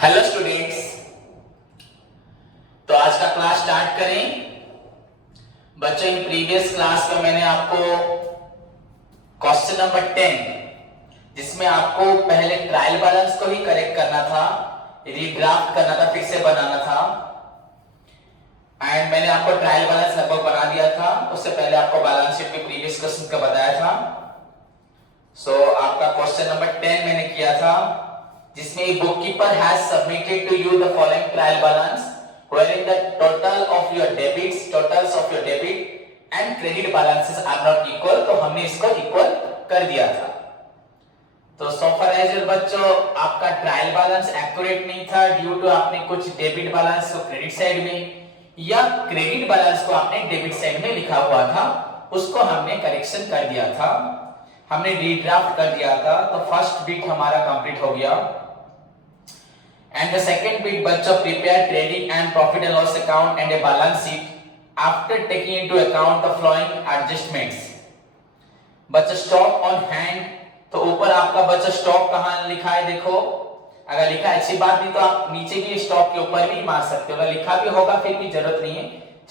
Hello students. तो आज का क्लास स्टार्ट करें। बच्चों, इन प्रीवियस क्लास में मैंने आपको क्वेश्चन नंबर 10 जिसमें आपको पहले ट्रायल बैलेंस को ही करेक्ट करना था, रीड्राफ्ट करना था, फिर से बनाना था। एंड मैंने आपको ट्रायल बैलेंस लगभग बना दिया था। उससे पहले आपको बैलेंस शीट के प्रीवियस क्वेश्चन का बताया था। आपका क्वेश्चन नंबर 10 मैंने किया था, जिसमें bookkeeper has submitted to you the following trial balance wherein the totals of your debit and credit balances are not equal। तो हमने इसको इक्वल कर दिया था। तो so far as your बच्चों आपका ट्रायल बैलेंस एक्यूरेट नहीं था ड्यू टू आपने कुछ डेबिट बैलेंस को क्रेडिट साइड में या क्रेडिट बैलेंस को आपने डेबिट साइड में लिखा हुआ था, उसको हमने करेक्शन कर दिया था, हमने रीड्राफ्ट कर दिया था। तो फर्स्ट बिट हमारा कंप्लीट हो गया। And the second bit, बच्चों, prepare trading and profit and loss account and a balance sheet after taking into account the following adjustments। बच्चों, स्टॉक ऑन हैंड, तो ऊपर आपका बच्चों स्टॉक कहाँ लिखा है देखो। अगर लिखा है अच्छी बात, नहीं तो आप नीचे भी स्टॉक के ऊपर भी मार सकते हो। अगर लिखा भी होगा फिर भी जरूरत नहीं है।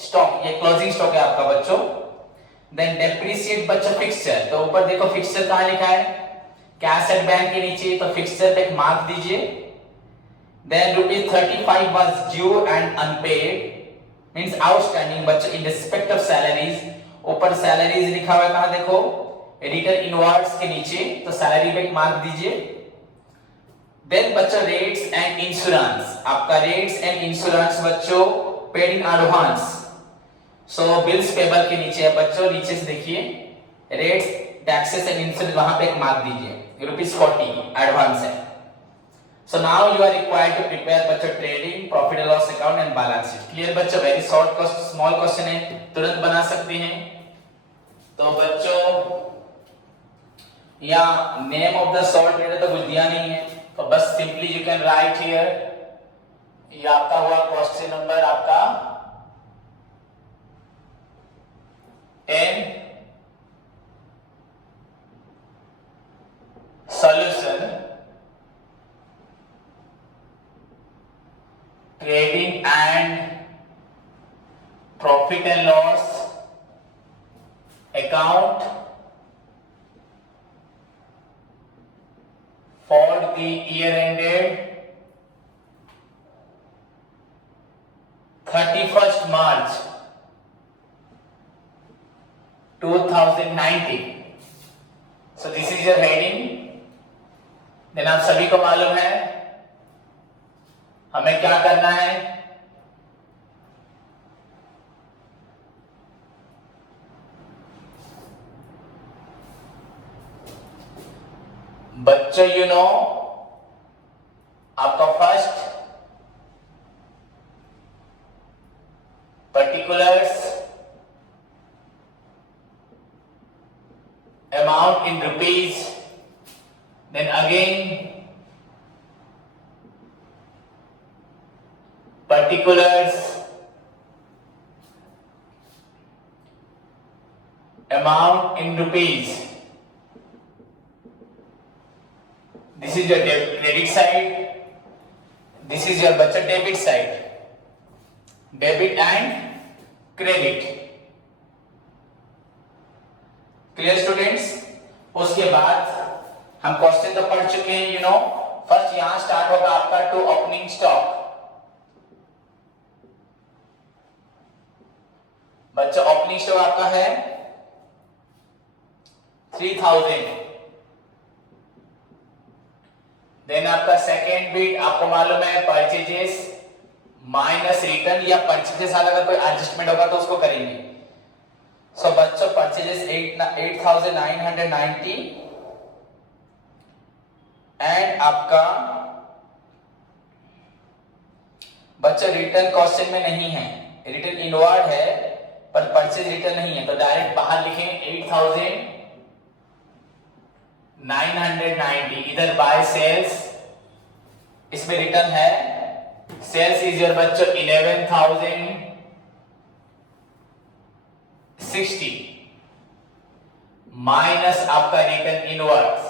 स्टॉक ये क्लोजिंग स्टॉक है आपका बच्चों। देन डेप्रिसिएट बच्चों फिक्सचर, तो ऊपर देखो फिक्सचर कहाँ लिखा है, कैश एट बैंक के नीचे, तो फिक्सचर पे एक मार्क दीजिए। Then ₹35 was due and unpaid, means outstanding बच्चों in respect of salaries। ऊपर salaries लिखा हुआ है कहाँ देखो, return inwards के नीचे, तो salary पे एक मार्क दीजिए। Then बच्चों rates and insurance, आपका rates and insurance बच्चों paid in advance। So bills payable के नीचे है बच्चों, नीचे से देखिए rates, taxes and insurance, वहां पे एक मार्क दीजिए, ₹40 एडवांस है। So now you are required to prepare बच्चों trading, profit and loss account and balance sheet। Clear बच्चों, very short question, small question है, तुरंत बना सकते हैं। तो बच्चों या नेम ऑफ द सॉर्ट मैंने तो कुछ दिया नहीं है, तो बस simply you can right here, ये आपका हुआ क्वेश्चन नंबर आपका 10 solution trading and profit and loss account for the year ended 31st March 2019। So this is your heading। then आप सभी को मालूम है हमें क्या करना है। बच्चों यू नो आपका first particulars amount in rupees, then again particulars amount in rupees। this is your credit side, this is your बच्चा debit side, debit and credit। clear students। उसके बाद हम क्वेश्चन तो पढ़ चुके हैं, यू नो। फर्स्ट यहां स्टार्ट होगा आपका टू ओपनिंग स्टॉक। बच्चा ओपनिंग स्टॉक आपका है 3000। देन आपका सेकेंड बिट आपको मालूम है परचेजेस माइनस रिटर्न, या परचेज के साथ अगर कोई एडजस्टमेंट होगा तो उसको करेंगे। सो बच्चों परचेजेस 8990 एंड आपका बच्चों रिटर्न क्वेश्चन में नहीं है, रिटर्न इनवर्ड है पर परचेज रिटर्न नहीं है, तो डायरेक्ट बाहर लिखें 8990 इधर बाय सेल्स, इसमें रिटर्न है। सेल्स इज योर बच्चों 11,060 माइनस आपका रिटर्न इनवर्ड्स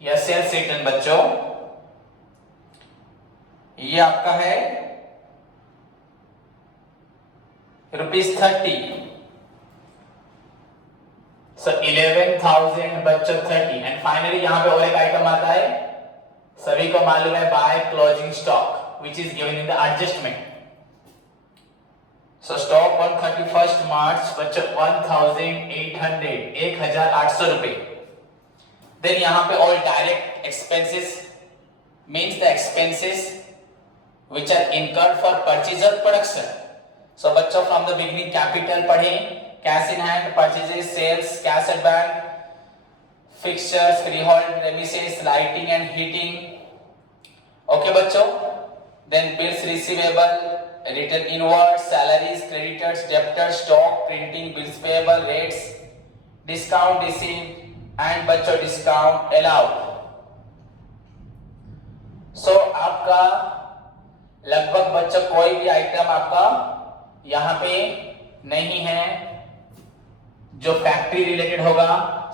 या सेल्स रिटर्न बच्चों, ये आपका है ₹30। सो 11,000 बच्चों 30। एंड फाइनली यहां पे और एक आइटम आता है, सभी को मालूम है, by closing stock which is given in the adjustment. So stock on 31 मार्च बच्चों 1800, 1800 रुपए। देन यहां पे all direct expenses means the expenses which are incurred for purchase or production. So बच्चों from the beginning capital पढ़े, cash in hand, purchases, sales, cash at bank, fixtures, freehold, premises, lighting and heating. Okay बच्चों, then bills receivable, return inwards, salaries, creditors, debtors, stock, printing, bills payable, rates, discount received and बच्चों discount allowed. So आपका लगभग बच्चों कोई भी item आपका यहां पे नहीं है जो फैक्ट्री रिलेटेड होगा।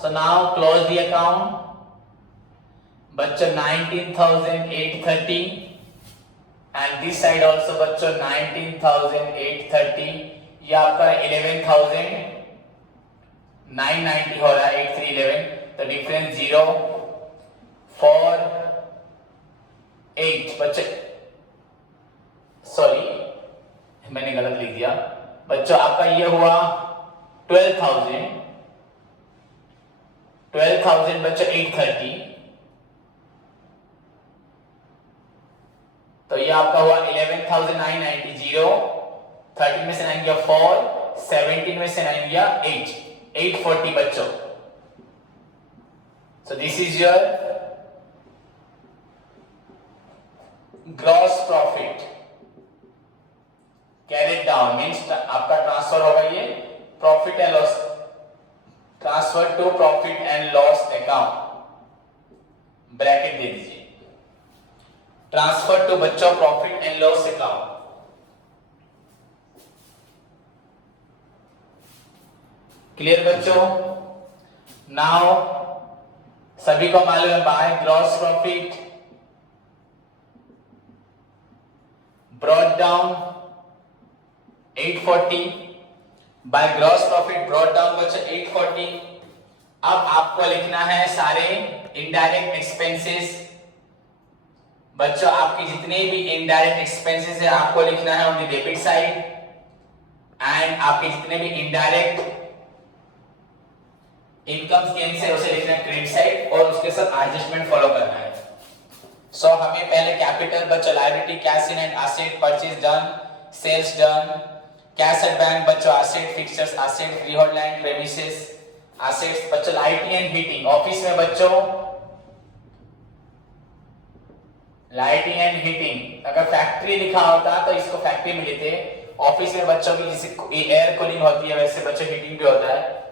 So now close the account बच्चों 19,830 एंड दिस साइड आल्सो बच्चों 19,830। ये आपका 11,990 हो रहा है, 8311। तो डिफरेंस 0 4 8 बच्चों, सॉरी मैंने गलत लिख दिया बच्चों, आपका ये हुआ 12,000 बच्चों 830। तो ये आपका हुआ 11,990, 0 13 में से 9 गया 4, 17 में से 9 गया 8, 840 बच्चों। So this is your gross profit carried down, means आपका ट्रांसफर होगा ये profit and loss, transfer to profit and loss account, bracket दे दीजिए, ट्रांसफर टू बच्चों profit and loss account. Clear बच्चों? नाउ सभी को मालूम है by gross profit brought down 840, by gross profit brought down बच्चों 840। अब आपको लिखना है सारे इनडायरेक्ट एक्सपेंसेस बच्चों, आपके जितने भी इनडायरेक्ट एक्सपेंसेस है आपको लिखना है on the debit side, and आपके जितने भी इनडायरेक्ट इनकम गेन से उसे लिखना है क्रेडिट साइड, और उसके साथ एडजस्टमेंट फॉलो करना है। सो हमें पहले कैपिटल बच्चों liability, cash in and asset, purchase done, sales done, cash at bank बच्चों asset, fixtures asset, freehold land, premises assets बच्चों, लाइटिंग एंड हीटिंग ऑफिस में बच्चों लाइटिंग एंड हीटिंग, अगर फैक्ट्री लिखा होता तो इसको फैक्ट्री में लेते, ऑफिस में बच्चों की जैसे एयर कूलिंग होती है वैसे बच्चों हीटिंग भी होता है।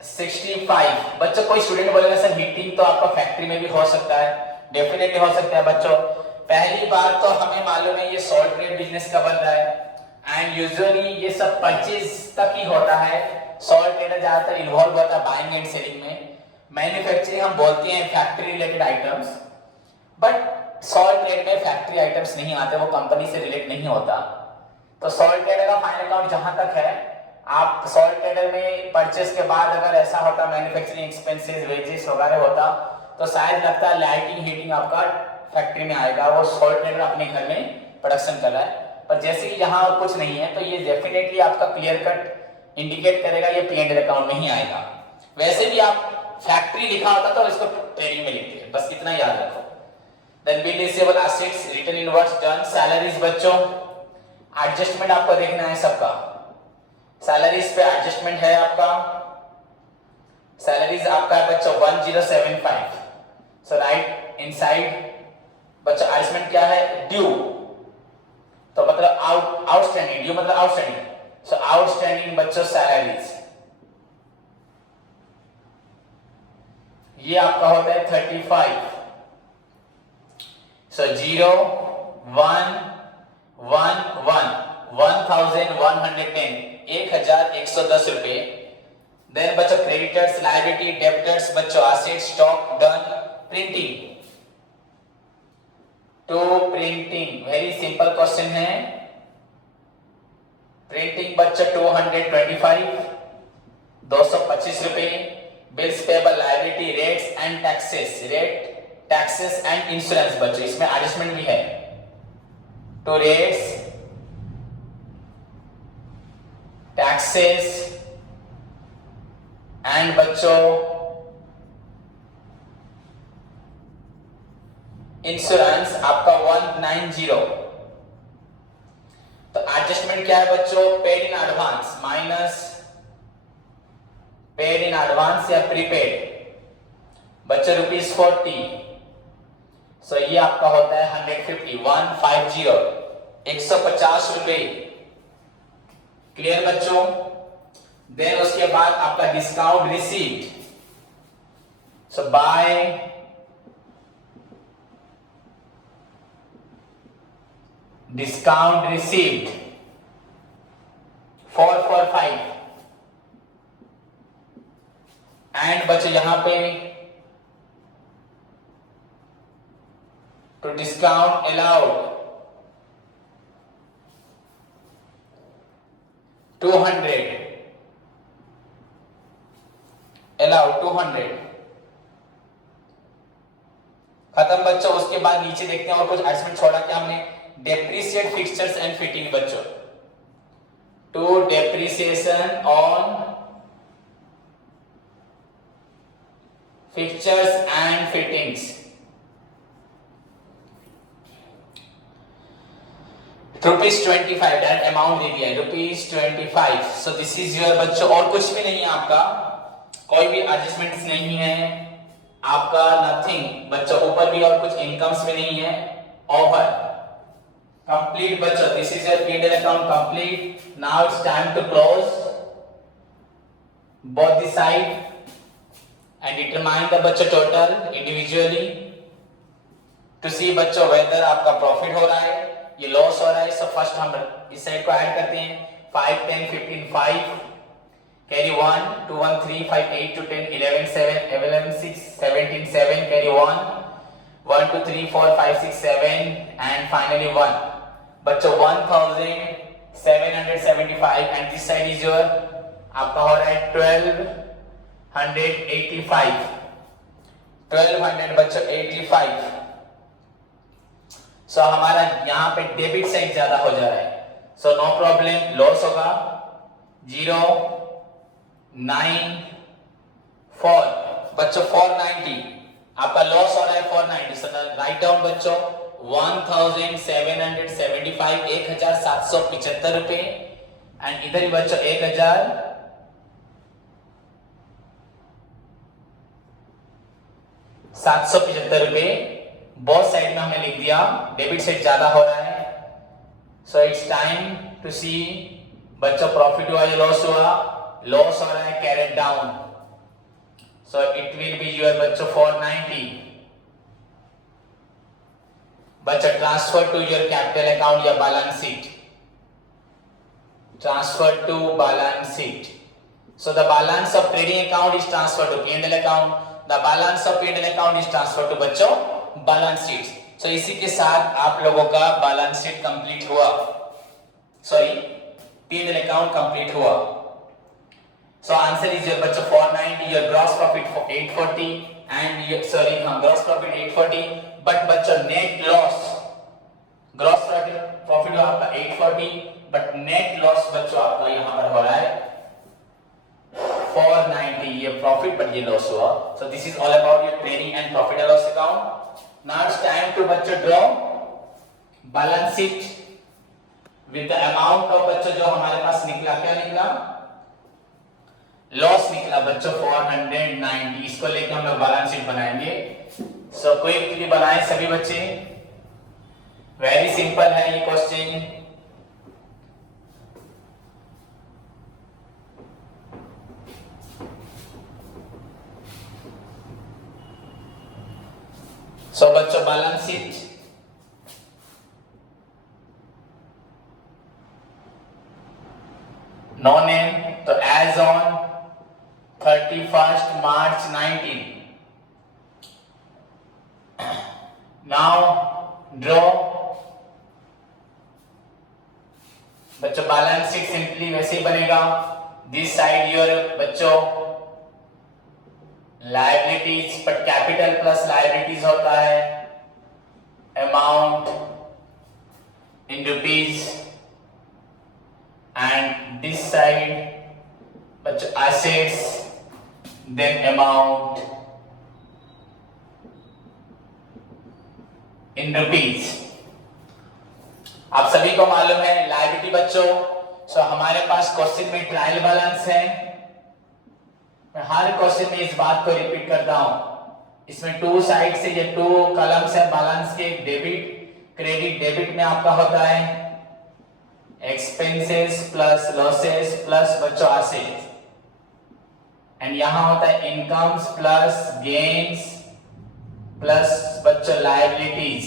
65 बच्चों, कोई स्टूडेंट बोलेगा सर हीटिंग तो आपका फैक्ट्री में भी हो सकता है, डेफिनेटली हो सकता है बच्चों। पहली बात तो हमें मालूम है ये सोल ट्रेड बिजनेस का बन रहा है, एंड यूजुअली ये सब परचेज तक ही होता है, सोल ट्रेडर ज्यादातर इन्वॉल्व होता है बाइंग एंड सेलिंग में। मैन्युफैक्चरिंग हम बोलते हैं factory related items, but sole trade में फैक्ट्री आइटम्स नहीं आते, वो कंपनी से रिलेट नहीं होता। तो सोल ट्रेडर का फाइनल अकाउंट जहां तक है, आप सोल ट्रेडर में परचेस के बाद अगर ऐसा होता मैन्युफैक्चरिंग एक्सपेंसेस वेजेस वगैरह होता तो शायद लगता है लाइटिंग हीटिंग आपका फैक्ट्री में आएगा, वो सोल ट्रेडर अपने घर में प्रोडक्शन कर रहा है। पर जैसे कि यहाँ कुछ नहीं है तो ये डेफिनेटली आपका क्लियर कट इंडिकेट करेगा ये P&L अकाउंट में ही आएगा। वैसे भी आप फैक्ट्री लिखा होता तो इसको ट्रेडिंग में लिखते हैं, बस इतना याद रखो। Then bill receivable assets, return inwards done, salaries बच्चों एडजस्टमेंट आपको देखना है सबका, सैलरीज पे एडजस्टमेंट है आपका, सैलरीज आपका है बच्चों 1075। सो राइट इनसाइड बच्चों एडजस्टमेंट क्या है, ड्यू, तो मतलब आउटस्टैंडिंग, ड्यू मतलब आउटस्टैंडिंग, सो आउटस्टैंडिंग बच्चों सैलरीज ये आपका होता है 35। सो 0 1 1 1 1110 1110 रुपए। देन बच्चों क्रेडिटर्स, लायबिलिटी, डेब्टर्स, बच्चों एसेट, स्टॉक, डन, प्रिंटिंग। तो प्रिंटिंग वेरी सिंपल क्वेश्चन है। प्रिंटिंग बच्चों 225 रुपए। Bills payable, liability, rates and taxes, and insurance बच्चों, इसमें एडजस्टमेंट भी है। तो रेट्स, टैक्सेस एंड बच्चों इंश्योरेंस आपका 190। तो एडजस्टमेंट क्या है बच्चों? Paid in advance minus paid in advance या प्रीपेड बच्चों ₹40। सो ये आपका होता है 150 रुपए। क्लियर बच्चों? देन उसके बाद आपका discount received. So bye discount received 445। And बच्चों यहां पे to discount allowed 200 खत्म बच्चों। उसके बाद नीचे देखते हैं और कुछ एडजस्टमेंट छोड़ा क्या हमने? डेप्रिसिएट फिक्सचर्स एंड फिटिंग बच्चों, to depreciation on fixtures and fittings ₹25 direct amount दे दिया है ₹25। सो दिस इज योर बच्चों, और कुछ भी नहीं है आपका, कोई भी एडजस्टमेंट्स नहीं है आपका, नथिंग बच्चों। ऊपर भी और कुछ इनकम्स भी नहीं है। ओवर कंप्लीट बच्चों, this is your P&L account complete. Now it's time to close both the side and determine the बच्चों टोटल इंडिविजुअली टू सी बच्चों वेदर आपका प्रॉफिट हो रहा है ये लॉस हो रहा है। सो फर्स्ट हम इस साइड को ऐड करते हैं। 5 10 15 5 कैरी 1 2 1 3 5 8 2 10 11 7 11 6 17 7 कैरी 1 1 2 3 4 5 6 7 एंड फाइनली 1 बच्चों 1775 and this side is your आपका हो रहा है 1200 बच्चों 85। सो हमारा यहां पे डेबिट साइड ज्यादा हो जा रहा है। सो नो प्रॉब्लम, लॉस होगा 0 9 4 बच्चों 490 आपका लॉस हो रहा है 490। सो राइट डाउन बच्चों 1775 1775 रुपए एंड इधर ही बच्चों 1775 रुपए। बोथ साइड में हमने लिख दिया, डेबिट साइड ज्यादा हो रहा है। So it's time to see बच्चों प्रॉफिट हुआ या लॉस हुआ? लॉस हो रहा है, carried down. So it will be your बच्चों 490 बच्चों transfer to your capital account या balance sheet. Transfer to balance sheet. So the balance of trading account is transfer to P&L account. The balance of P&L account is transfer to बच्चों balance sheet. सो इसी के साथ आप लोगों का balance sheet complete हुआ, सॉरी P&L अकाउंट कंप्लीट हुआ। सो आंसर इज योर बच्चों 490, your gross profit 840 and gross profit 840 but बच्चों नेट लॉस, ग्रॉस प्रॉफिट हुआ आपका 840 बट नेट लॉस बच्चों आपका यहां पर हो रहा है 490। ये प्रॉफिट बट ये लॉस हुआ। सो this is all about your trading and profit and loss account. Now it's time to बच्चों draw balance sheet with the amount of बच्चों जो हमारे पास निकला, क्या निकला? लॉस निकला बच्चों 490। इसको लेकर हम लोग बैलेंस शीट बनाएंगे। सो क्विकली बनाए सभी बच्चे, वेरी सिंपल है ये क्वेश्चन। सो बच्चों बैलेंस शीट नो नेम, तो as on March 19. Now draw बच्चों बैलेंस शीट सिंपली वैसे ही बनेगा. दिस साइड योर बच्चों liabilities, but capital plus liabilities होता है amount in rupees, and this side बच्चों assets then amount in rupees. आप सभी को मालूम है लायबिलिटी बच्चों. सो हमारे पास क्वेश्चन में ट्रायल बैलेंस है. मैं हर क्वेश्चन में इस बात को रिपीट करता हूं. इसमें टू साइड से ये टू कॉलम्स है बैलेंस के. Debit credit. डेबिट में आपका होता है एक्सपेंसेस प्लस लॉसेस प्लस बच्चों एसेट्स, एंड यहां होता है इनकम्स प्लस गेन्स प्लस बच्चों लायबिलिटीज.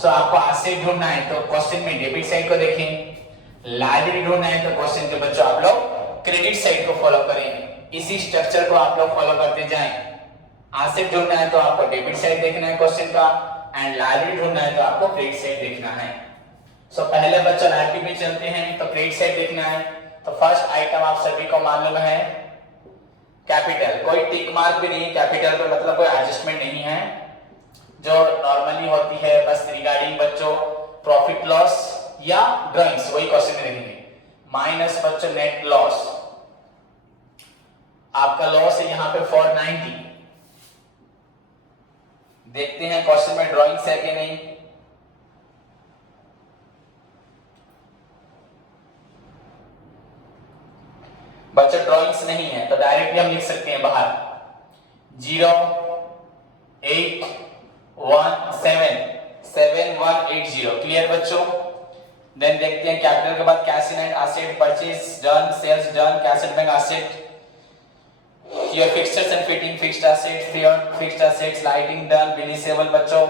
सो आपको एसेट ढूंढना है तो क्वेश्चन में डेबिट साइड को देखें, लायबिलिटी ढूंढना है तो क्वेश्चन के बच्चों आप लोग क्रेडिट साइड को फॉलो करें. इसी स्ट्रक्चर को आप लोग फॉलो करते जाएं. एसेट ढूंढना है तो आपको डेबिट साइड देखना है क्वेश्चन का, एंड लायबिलिटी ढूंढना है तो आपको क्रेडिट साइड देखना है. सो पहले बच्चों लायबिलिटी में चलते हैं तो क्रेडिट साइड देखना है. तो फर्स्ट आइटम आप सभी को मालूम है कैपिटल. कोई टिक मार्क भी नहीं कैपिटल पे, मतलब कोई एडजस्टमेंट नहीं है जो नॉर्मली होती है. बस रिगार्डिंग बच्चों प्रॉफिट लॉस या ड्राइंग्स वही क्वेश्चन में देखेंगे. माइनस बच्चों नेट लॉस. आपका लॉस है यहां पे 490. देखते हैं क्वेश्चन में ड्राइंग्स है कि नहीं. बच्चों ड्राइंग्स नहीं है तो डायरेक्टली हम लिख सकते हैं बाहर 081771180. क्लियर बच्चों. देन देखते हैं कैपिटल के बाद cash in and asset, purchase done, sales done, cash and bank asset, your fixtures and fitting fixed assets, fixed assets, lighting done, bill receivable बच्चों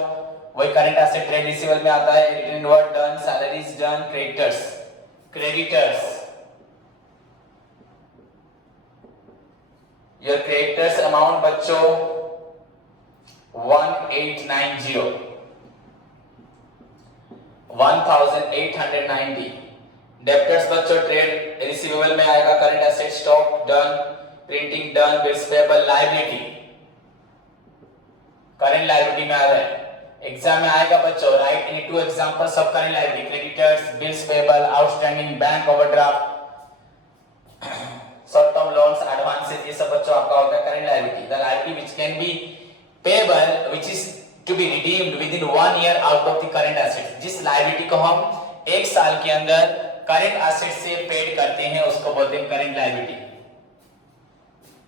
वही करंट एसेट ट्रेड रिसीवेबल में आता है. Return word done, salaries done, creditors your creditors amount बच्चों 1890. Debtors बच्चों trade receivable में आएगा. Current asset stock done, printing done, bills payable, liability current liability में आ रहा है. एग्जाम में आएगा बच्चों write any two examples of current liability. Creditors, bills payable, outstanding bank overdraft, short term loans, advances, ये सब बच्चों आपका होगा current liability. The liability which can be payable which is to be redeemed within 1 year out of the current asset. जिस liability को हम 1 साल के अंदर करंट एसेट से पेड करते हैं उसको बोलते हैं करंट लायबिलिटी.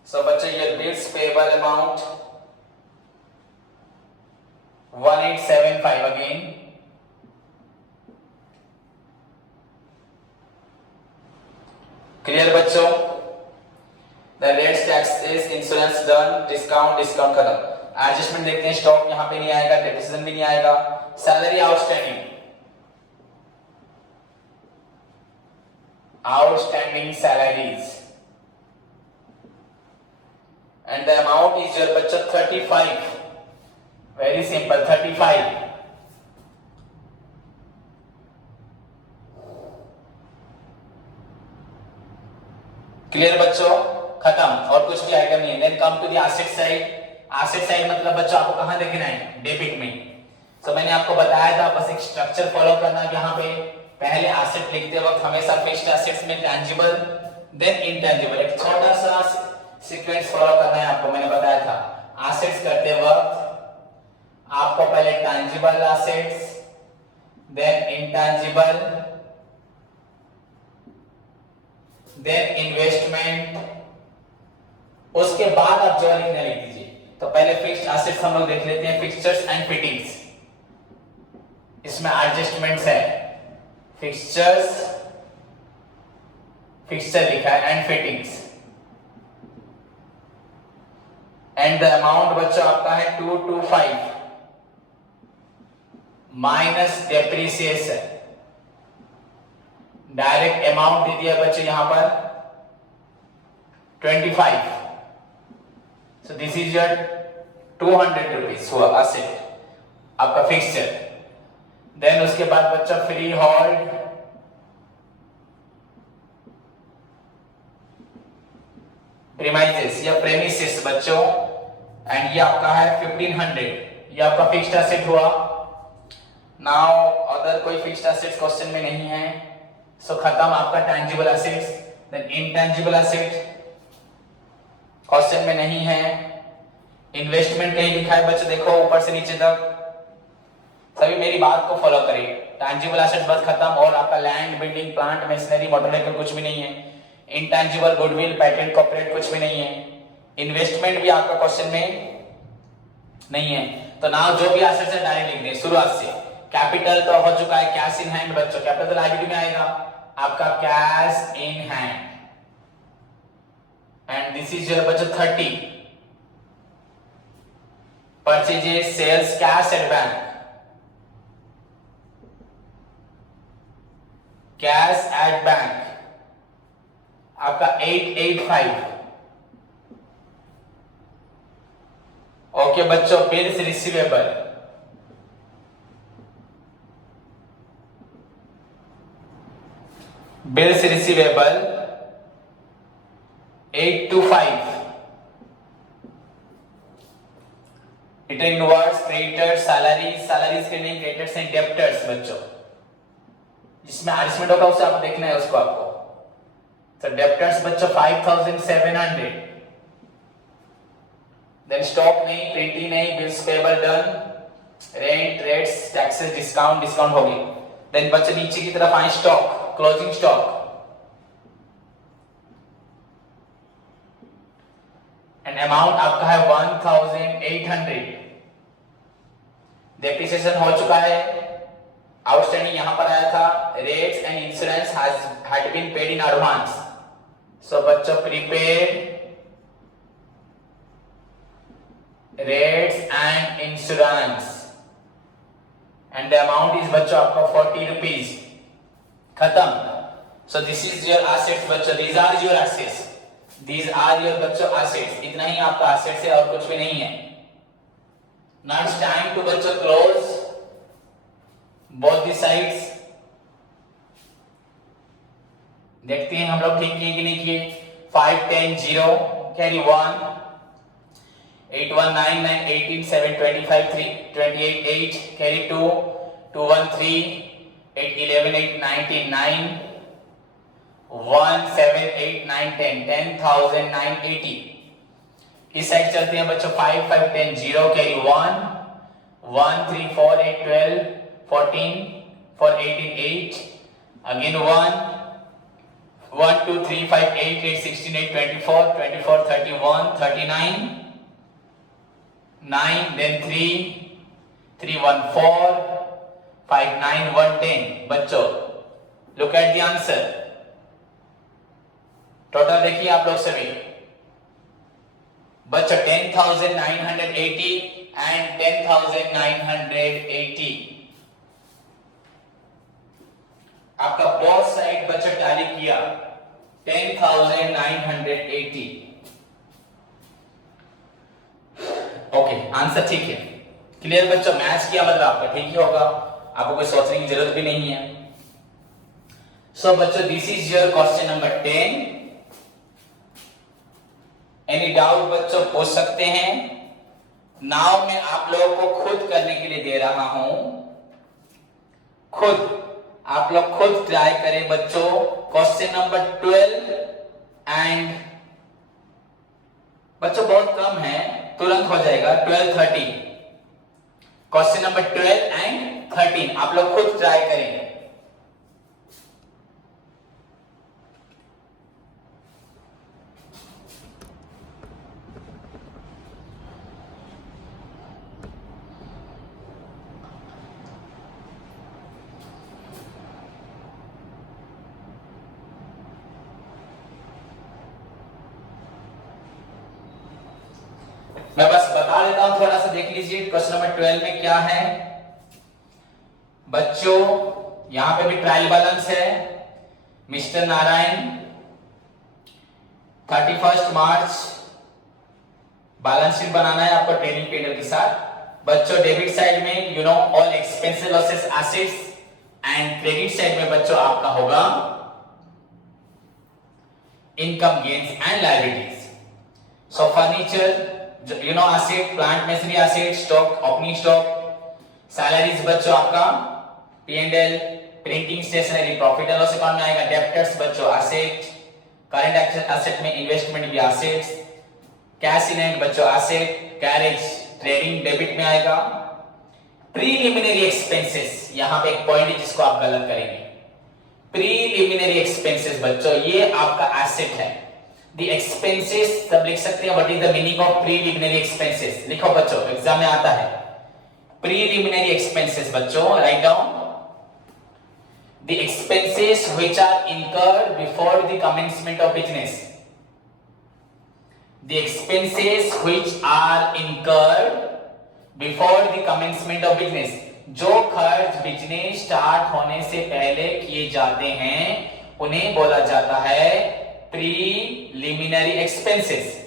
सो बच्चों ये bills payable amount 1875 again. Clear बच्चों. The rates, taxes, insurance done, discount खत्म. एडजस्टमेंट देखते हैं. स्टॉक यहां पे नहीं आएगा, डेप्रिसिएशन भी नहीं आएगा. Salary outstanding salaries, and the amount is your बच्चों 35. Very simple 35. क्लियर बच्चों. खत्म और कुछ भी आइटम नहीं है. Then come to the asset side. Asset side मतलब बच्चों आपको कहां देखना है डेबिट में. तो मैंने आपको बताया था बस एक स्ट्रक्चर फॉलो करना. यहां पे पहले एसेट लिखते वक्त हमेशा फिक्स्ड एसेट्स में टैंजिबल देन इनटैंजिबल एक छोटा सा सीक्वेंस फॉलो करना है आपको. मैंने बताया था एसेट्स करते वक्त आपको पहले tangible assets then intangible then investment, उसके बाद आप जो लिखना लिख दीजिए. तो पहले फिक्स्ड एसेट्स हम लोग देख लेते हैं. फिक्सचर्स एंड फिटिंग्स, इसमें एडजस्टमेंट्स है. फिक्सचर लिखा है and fittings, and the amount बच्चों आपका है 225 माइनस डेप्रिसिएशन. डायरेक्ट अमाउंट दे दिया बच्चों यहां पर 25. सो दिस इज योर 200 रुपीज हुआ असेट आपका फिक्सचर। देन उसके बाद बच्चों फ्री होल्ड प्रीमाइसेस या प्रेमिसेस बच्चों, एंड ये आपका है 1500, ये आपका फिक्स्ड एसेट हुआ। नाउ अदर कोई फिक्स्ड एसेट्स क्वेश्चन में नहीं है, सो खत्म आपका tangible assets. Then intangible asset question में नहीं है। इन्वेस्टमेंट कहीं लिखा है बच्चों, देखो ऊपर से नीचे तक सभी मेरी बात को फॉलो करिए। टैंजिबल एसेट्स बस खत्म, और आपका land, building, plant, machinery, motor vehicle कुछ भी नहीं है। इंटैंजिबल, गुडविल, पेटेंट, कॉर्पोरेट कुछ भी नहीं है। इन्वेस्टमेंट भी आपका क्वेश्चन में नहीं है। तो नाउ जो भी एसेट्स है डायरेक्ट लिख दें शुरुआत से। कैपिटल तो हो चुका है, कैश इन हैंड बच्चों, कैपिटल लायबिलिटी में आएगा आपका cash in hand, and this is your बच्चों 30 purchases, sales, cash at bank, cash at bank आपका 885। ओके बच्चों, bills receivable, bills receivable 825। Return inwards, creditors, salaries, salaries के नहीं, क्रेडिटर्स एंड डेब्टर्स बच्चों, जिसमें एडजस्टमेंट होगा उसे आपको देखना है उसको आपको। तो डेब्टर्स बच्चों 5700। देन स्टॉक नहीं, प्रिंटिंग नहीं, bills payable done, rent, rates, taxes, discount, discount होगी। देन बच्चों नीचे की तरफ आए stock, closing stock, and amount आपका है 1800। डेप्रिसिएशन हो चुका है, आउटस्टैंडिंग यहां पर आया था। Rates and insurance had been paid in advance, so बच्चों prepaid rates and insurance, and the amount is बच्चों आपका 40 रुपीज। खत्म। So this is your assets बच्चों, these are your assets, these are your बच्चों एसेट्स। इतना ही आपका assets है और कुछ भी नहीं है। नाउ इट्स टाइम टू बच्चों क्लोज बोथ द साइड्स। देखते हैं हम लोग ठीक किए कि नहीं किए। 5 10 0 कैरी 1 8 1 9 9 18 7 25 3 28 8 carry 2 2 1 3 8 11 8 19 9 1 7 8 9 10 10,980। इस साइड चलते हैं बच्चों। 5 5 10 0 carry 1 1 3 4 8 12 14 4 18 8 again 1 1 2 3 5 8 8 16 8 24 24 31 39 9 then 3 3 1 4 5 9 1 10 बच्चों look at the answer। Total देखिए आप लोग सभी बच्चों 10,980 एंड 10,980। आपका बोथ साइड बच्चों टैली किया 10,980। ओके आंसर ठीक है, क्लियर बच्चों। मैच किया मतलब आपका ठीक ही होगा, आपको कोई सोचने की जरूरत भी नहीं है। सो बच्चों this is your question number 10। Any doubt बच्चों पूछ सकते हैं। नाउ मैं आप लोगों को खुद करने के लिए दे रहा हूं, खुद आप लोग खुद ट्राई करें बच्चों। क्वेश्चन नंबर 12 एंड बच्चों बहुत कम है, तुरंत हो जाएगा। 12 13 क्वेश्चन नंबर 12 एंड 13 आप लोग खुद ट्राई करें। मैं बस बता देता हूं, थोड़ा सा देख लीजिए क्वेश्चन नंबर 12 में क्या है बच्चों। यहां पे भी ट्रायल बैलेंस है। Mister Narayan 31 March balance sheet बनाना है आपको ट्रेडिंग पीरियड के साथ। बच्चों डेबिट साइड में you know all expenses losses assets, and credit side में बच्चों आपका होगा income gains and liabilities. So furniture you know asset, plant machinery asset, stock opening stock, salaries बच्चों आपका P&L, printing stationery profit and loss account में आएगा। Debtors बच्चों asset, current asset में इन्वेस्टमेंट भी एसेट्स, कैश इन हैंड बच्चों asset, carriage trading debit में आएगा। प्रीलिमिनरी एक्सपेंसेस, यहां पे एक पॉइंट है जिसको आप गलत करेंगे। प्रीलिमिनरी एक्सपेंसेस बच्चों ये आपका एसेट है। द एक्सपेंसेस सब लिख सकते हैं। What is the meaning of preliminary expenses? लिखो बच्चों, एग्जाम में आता है। प्रीलिमिनरी एक्सपेंसेस बच्चों write down the expenses which are incurred before the commencement of business. The expenses which are incurred before the commencement of business. जो खर्च business start होने से पहले किए जाते हैं उन्हें बोला जाता है प्रीलिमिनरी एक्सपेंसेस।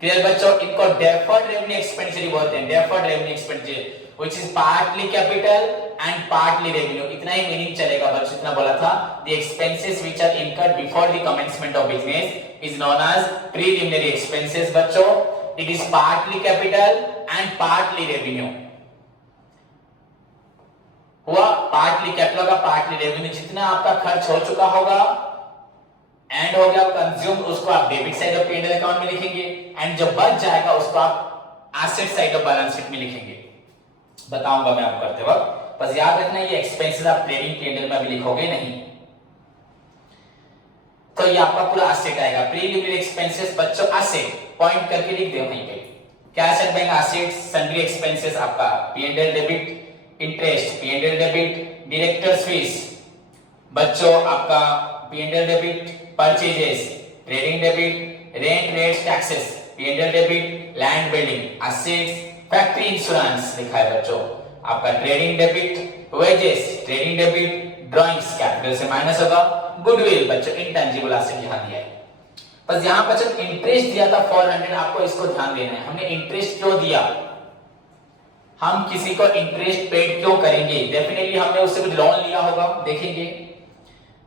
क्लियर बच्चों? इनको डेफर्ड रेवेन्यू एक्सपेंडिचर बोलते हैं। Deferred revenue expenditure which is partly capital and partly revenue। इतना ही मीनिंग चलेगा बच्चों, इतना बोला था। The expenses which are incurred before the commencement of business is known as preliminary expenses बच्चों। It is partly capital and partly revenue। हुआ partly capital का partly revenue। जितना आपका खर्च हो चुका होगा एंड हो गया कंज्यूम, उसको आप debit side of P&L account में लिखेंगे, एंड जो बच जाएगा उसको आप asset side of balance sheet में लिखेंगे। बताऊंगा मैं आपको करते वक्त, बस याद रखना ये एक्सपेंसेस आप ट्रेडिंग P&L में भी लिखोगे नहीं। तो ये आपका पूरा एसेट आएगा। प्रीलिमिनरी एक्सपेंसेस बच्चों एसेट पॉइंट करके लिख दो वहीं पे। Cash and bank assets, sundry expenses आपका P&L debit, interest P&L debit, directors fees बच्चों आपका P&L debit, purchases trading debit, rent rates taxes P&L debit, land building assets, factory insurance लिखा है बच्चों आपका trading debit, wages trading debit, drawings capital से minus होगा, goodwill बच्चों intangible asset यहां दिया है। बस यहां बच्चों इंटरेस्ट दिया था 400, आपको इसको ध्यान देना है। हमने इंटरेस्ट क्यों दिया, हम किसी को इंटरेस्ट पेड क्यों करेंगे? डेफिनेटली हमने उससे कुछ लोन लिया होगा, देखेंगे।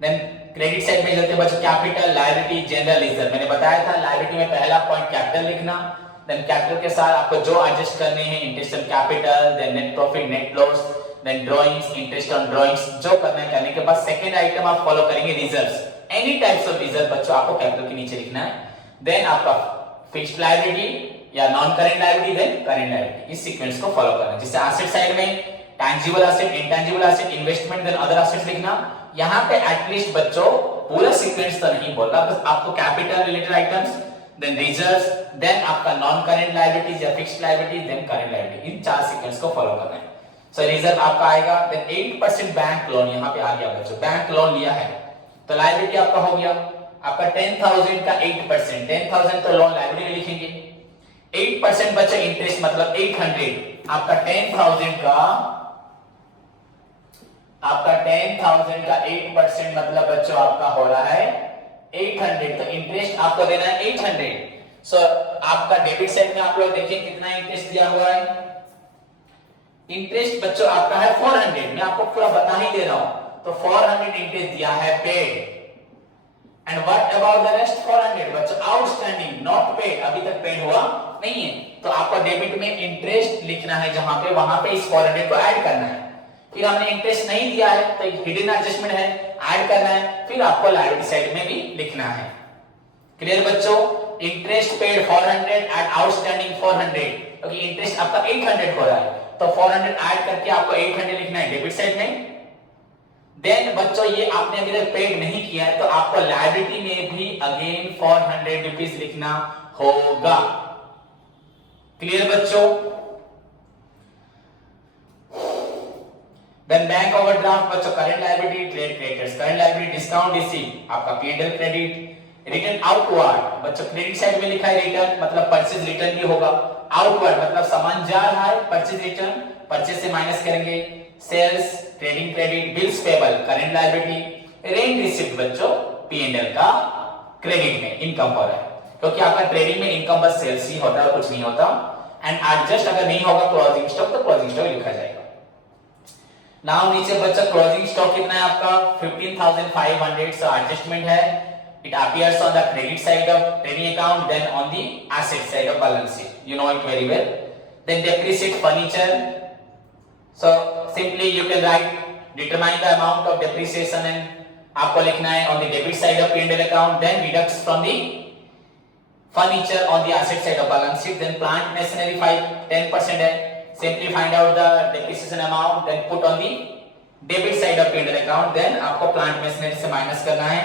देन क्रेडिट साइड में चलते हैं बच्चों, कैपिटल, लायबिलिटी, जनरल रिजर्व। मैंने बताया था लायबिलिटी में पहला पॉइंट कैपिटल लिखना, देन कैपिटल के साथ आपको जो एडजस्ट करने हैं interest on capital, then net profit, net loss, then drawings, interest on drawings, जो करना है करने के बाद सेकंड आइटम आप फॉलो करेंगे reserves. Any types of reserve बच्चों आपको कैपिटल के नीचे लिखना है। देन आपका फिक्स्ड लायबिलिटी या non current liability, then current liability, इस सीक्वेंस को फॉलो करना है। जिससे एसेट साइड में tangible asset, intangible asset, investment, then other assets लिखना। यहां पे एटलीस्ट बच्चों पूरा सीक्वेंस तो नहीं बोल रहा, बस आपको capital related items, then reserves, then आपका नॉन करेंट लायबिलिटीज या fixed liabilities, then current liability, इन चार सीक्वेंस को फॉलो करना है। सो रिजर्व आपका आएगा, देन 8% बैंक लोन यहां पे आ गया बच्चों, बैंक लोन लिया है तो लायबिलिटी आपका हो गया आपका 10,000 का 8%, 10,000 तो लोन लायबिलिटी लिखेंगे, 8% बच्चों इंटरेस्ट मतलब 800, आपका 10,000 का 8% मतलब बच्चों आपका हो रहा है 800, तो इंटरेस्ट आपको देना है 800। सो आपका डेबिट साइड में आप लोग देखिए कितना इंटरेस्ट दिया हुआ है। इंटरेस्ट बच्चों आपका है 400, मैं आपको पूरा बता ही दे रहा हूं। तो 400 इंटरेस्ट दिया है paid, and what about the rest 400 बच्चों आउटस्टैंडिंग नॉट पेड, अभी तक पेड हुआ नहीं है। तो आपको डेबिट में इंटरेस्ट लिखना है जहां पे, वहां पे इस 400 को ऐड करना है। फिर हमने इंटरेस्ट नहीं दिया है तो हिडन एडजस्टमेंट है, ऐड करना है, फिर आपको लायबिलिटी साइड में भी लिखना है। क्लियर बच्चों? इंटरेस्ट पेड 400 एंड आउटस्टैंडिंग 400, क्योंकि इंटरेस्ट आपका 800 हो रहा है तो 400 ऐड करके आपको 800 लिखना है डेबिट साइड में। देन बच्चों ये आपने अभी तक पेड नहीं किया है तो आपको लायबिलिटी में भी अगेन 400 रुपीस लिखना होगा। क्लियर बच्चों? देन बैंक ओवरड्राफ्ट बच्चों current liability, trade creditors current liability, discount receive आपका P&L क्रेडिट, रिटर्न आउटवर्ड बच्चों क्रेडिट साइड में लिखा है रिटर्न मतलब परचेज रिटर्न भी होगा, आउटवर्ड मतलब सामान जा रहा है, परचेज रिटर्न, परचेज से माइनस करेंगे, sales trading credit, bills payable current liability, rent received बच्चों P&L का क्रेडिट में इनकम हो रहा है। क्योंकि आपका ट्रेडिंग में इनकम बस सेल्स ही होता है, कुछ नहीं होता। एंड एडजस्ट अगर नहीं होगा क्लोजिंग स्टॉक तो क्लोजिंग स्टॉक लिखा जाएगा। नाउ नीचे बच्चा क्लोजिंग स्टॉक कितना है आपका 15,500, सो एडजस्टमेंट है। It appears on the credit side of trading account, then on the asset side of balance sheet, you know it very well. Then depreciate furniture, so simply you can write determine the amount of depreciation and आपको लिखना है on the debit side of P&L account, then deducts from the furniture on the asset side of balance sheet, then plant machinery 10% है, simply find out the depreciation amount, then put on the debit side of P&L account, then आपको plant machinery से minus करना है।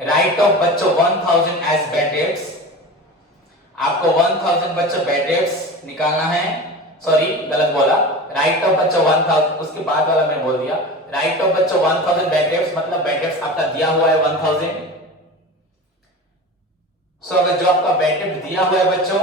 Right of बच्चों 1000 as bad debts, आपको 1000 बच्चों bad debts निकालना है, सॉरी गलत बोला, राइट ऑफ बच्चों 1000, उसके बाद वाला मैं बोल दिया। राइट ऑफ बच्चों 1000 bad debts मतलब bad debts आपका दिया हुआ है 1000। सो अगर जो आपका बैड डेट दिया हुआ है बच्चों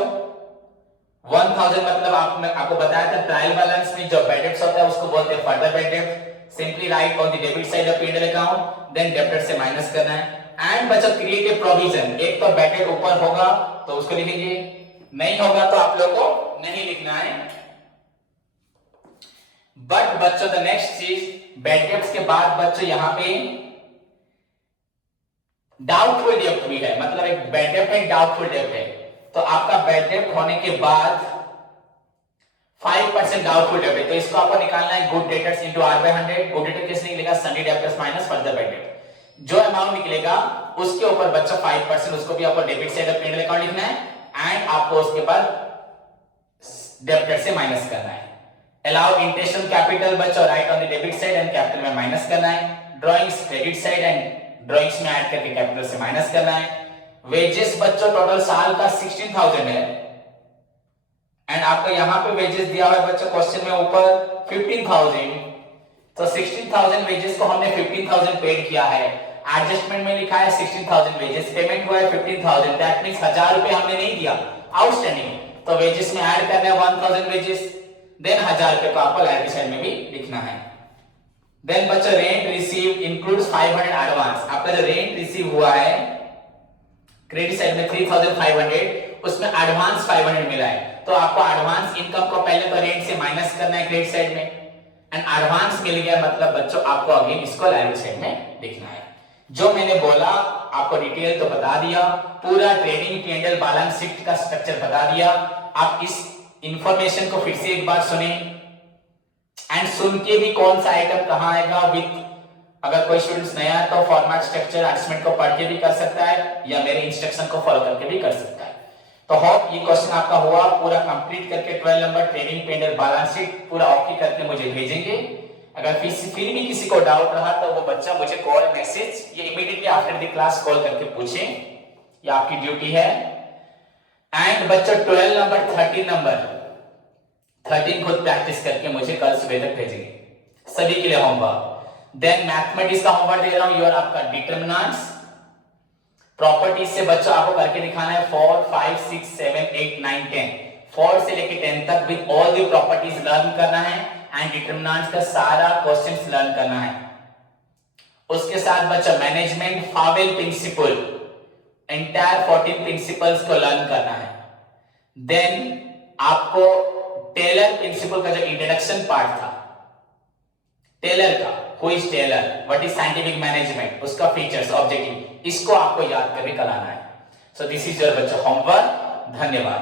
1000 मतलब आपको बताया था ट्रायल बैलेंस में जो बैड डेट्स होता है उसको बोलते हैं further bad debt. Simply write on the debit side of P&L account, then debtor से माइनस करना है। एंड बच्चों क्रिएट ए प्रोविजन, एक तो बैड डेट ऊपर होगा तो उसको लिखेंगे, नहीं होगा तो आप लोगों को नहीं लिखना है। बट बच्चों द नेक्स्ट चीज बैड डेट्स के बाद बच्चों यहां पे डाउटफुल डेब्ट भी है, मतलब एक बैड डेब्ट है, डाउटफुल डेब्ट है। तो आपका बैड डेब्ट होने के बाद 5% डाउटफुल डेब्ट है, तो इसको आपको निकालना है good debtors into R/100। Good debtor किसने निकलेगा, Sunny debtors minus further bad डेब्ट। जो अमाउंट निकलेगा उसके ऊपर बच्चा 5% उसको भी आपको debit side of P&L account लिखना है एंड आपको उसके बाद डेब्टर से माइनस करना है। अलाउ इंटरेस्ट ऑन कैपिटल बच्चों right on the debit side and capital में माइनस करना है। Drawings credit side and drawings में ऐड करके कैपिटल से माइनस करना है। वेजेस बच्चों टोटल साल का 16,000 है एंड आपको यहां पे वेजेस दिया हुआ है बच्चों क्वेश्चन में ऊपर 15,000, तो 16,000 वेजेस को हमने 15,000 पेड किया है। एडजस्टमेंट में लिखा है 16,000 वेजेस, पेमेंट हुआ है 15,000, दैट मींस 1000 रुपए हमने नहीं दिया आउटस्टैंडिंग, तो वेजेस में ऐड करना है 1000 वेजेस, देन 1000 रुपए को आपको लाइबिलिटी साइड में भी लिखना है। देन बच्चों रेंट रिसीव इंक्लूड्स 500 एडवांस, आपका जो रेंट रिसीव हुआ है क्रेडिट साइड में 3,500, उसमें एडवांस 500 मिला है, तो आपको एडवांस इनकम को पहले तो रेंट से माइनस करना है क्रेडिट साइड में, एंड एडवांस मिल गया मतलब बच्चों आपको अगेन इसको लायबिलिटी साइड में लिखना है। जो मैंने बोला आपको डिटेल तो बता दिया, पूरा ट्रेडिंग P&L बैलेंस शीट का स्ट्रक्चर बता दिया। आप इस इंफॉर्मेशन को फिर से एक बार सुने एंड सुन के भी कौन सा आइटम कहां आएगा विद, अगर कोई स्टूडेंट्स नया है तो फॉर्मेट स्ट्रक्चर एडजस्टमेंट को पढ़ के भी कर सकता है या मेरे इंस्ट्रक्शन को फॉलो करके भी कर सकता है। तो होप ये क्वेश्चन आपका हुआ, पूरा कंप्लीट करके 12 number trading P&L balance sheet पूरा ओके करके मुझे भेजेंगे। अगर फिर भी किसी को डाउट रहा तो वो बच्चा मुझे कॉल मैसेज या immediately after the class call करके पूछे, ये आपकी ड्यूटी है। एंड बच्चा 12 नंबर 13 खुद प्रैक्टिस करके मुझे कल सुबह तक भेजेंगे सभी के लिए होमवर्क। देन मैथमेटिक्स का होमवर्क दे रहा हूं, योर आपका डिटरमिनेंट्स प्रॉपर्टीज से बच्चों आपको करके दिखाना है 4 5 6 7 8 9 10, 4 से लेके 10 तक with all the properties learn करना है एंड डिटरमिनेंट्स का सारा क्वेश्चंस लर्न करना है। उसके साथ बच्चा management Fayol principle entire 14 principles को लर्न करना है। देन आपको टेलर प्रिंसिपल का जो इंट्रोडक्शन पार्ट था टेलर का, who is Taylor, what is scientific management, उसका फीचर्स ऑब्जेक्टिव, इसको आपको याद करके कराना है। सो दिस इज योर बच्चा होमवर्क। धन्यवाद।